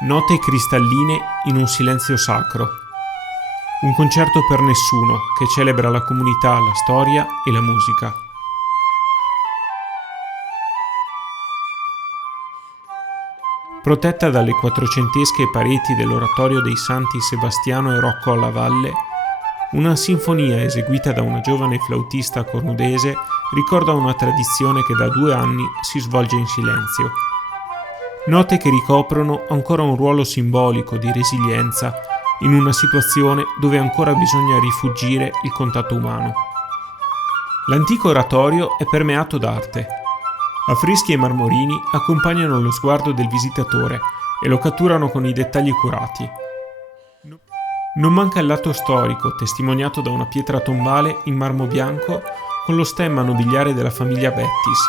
Note cristalline in un silenzio sacro. Un concerto per nessuno che celebra la comunità, la storia e la musica. Protetta dalle quattrocentesche pareti dell'oratorio dei Santi Sebastiano e Rocco alla Valle, una sinfonia eseguita da una giovane flautista cornudese ricorda una tradizione che da 2 anni si svolge in silenzio. Note che ricoprono ancora un ruolo simbolico di resilienza in una situazione dove ancora bisogna rifuggire il contatto umano. L'antico oratorio è permeato d'arte. Affreschi e marmorini accompagnano lo sguardo del visitatore e lo catturano con i dettagli curati. Non manca il lato storico, testimoniato da una pietra tombale in marmo bianco con lo stemma nobiliare della famiglia Bettis,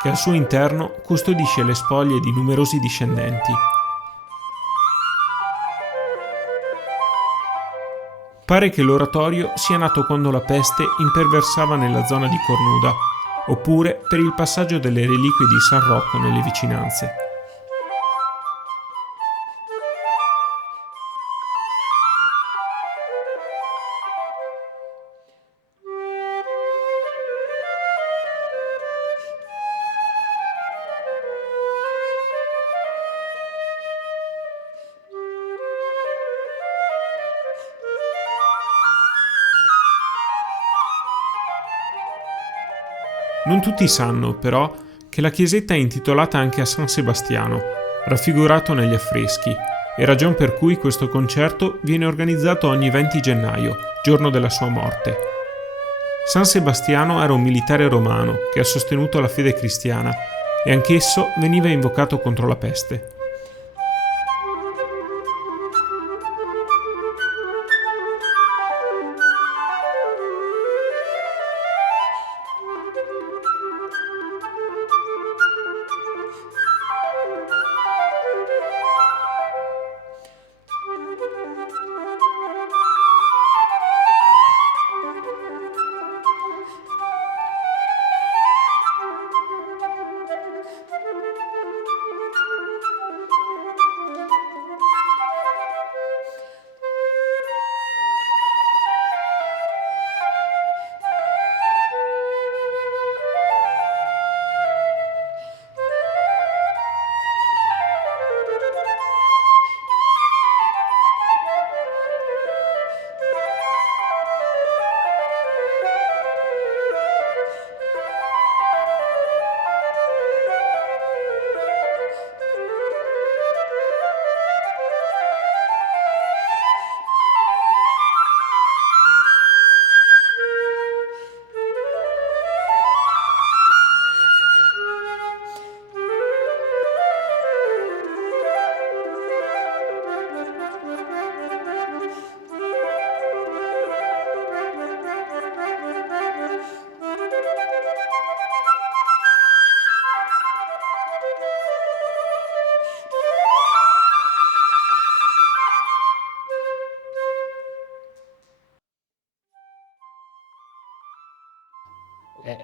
che al suo interno custodisce le spoglie di numerosi discendenti. Pare che l'oratorio sia nato quando la peste imperversava nella zona di Cornuda, oppure per il passaggio delle reliquie di San Rocco nelle vicinanze. Non tutti sanno, però, che la chiesetta è intitolata anche a San Sebastiano, raffigurato negli affreschi, e ragion per cui questo concerto viene organizzato ogni 20 gennaio, giorno della sua morte. San Sebastiano era un militare romano che ha sostenuto la fede cristiana e anch'esso veniva invocato contro la peste.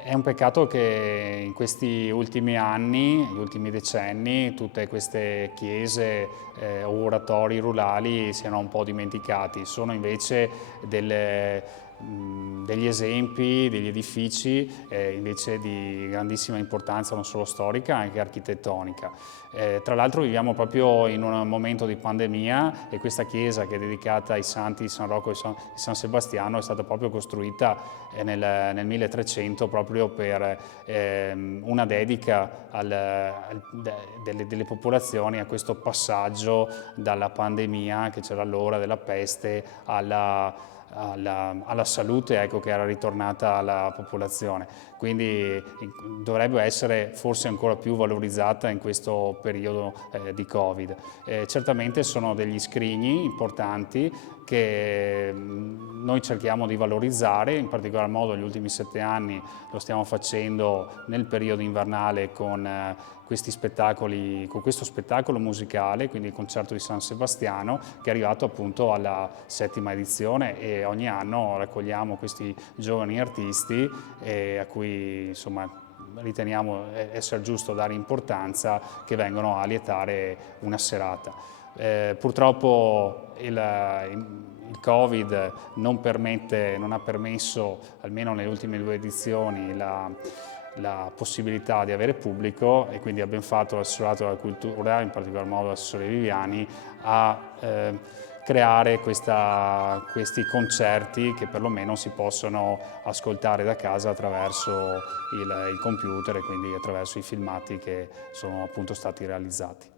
È un peccato che in questi ultimi anni, gli ultimi decenni, tutte queste chiese o oratori rurali siano un po' dimenticati. Sono invece degli esempi, degli edifici invece di grandissima importanza non solo storica, ma anche architettonica. Tra l'altro viviamo proprio in un momento di pandemia e questa chiesa, che è dedicata ai santi di San Rocco e San Sebastiano, è stata proprio costruita nel 1300 proprio per una dedica delle popolazioni a questo passaggio dalla pandemia che c'era allora, della peste, alla salute, ecco, che era ritornata alla popolazione. Quindi dovrebbe essere forse ancora più valorizzata in questo periodo di Covid. Certamente sono degli scrigni importanti che noi cerchiamo di valorizzare, in particolar modo negli ultimi 7 anni lo stiamo facendo nel periodo invernale con questi spettacoli, con questo spettacolo musicale, quindi il concerto di San Sebastiano, che è arrivato appunto alla 7ª edizione, e ogni anno raccogliamo questi giovani artisti a cui insomma riteniamo essere giusto dare importanza, che vengono a lietare una serata. Purtroppo il Covid non ha permesso, almeno nelle ultime 2 edizioni, la possibilità di avere pubblico, e quindi abbiamo fatto l'assessorato alla cultura, in particolar modo l'assessore Viviani, a creare questi concerti che perlomeno si possono ascoltare da casa attraverso il computer e quindi attraverso i filmati che sono appunto stati realizzati.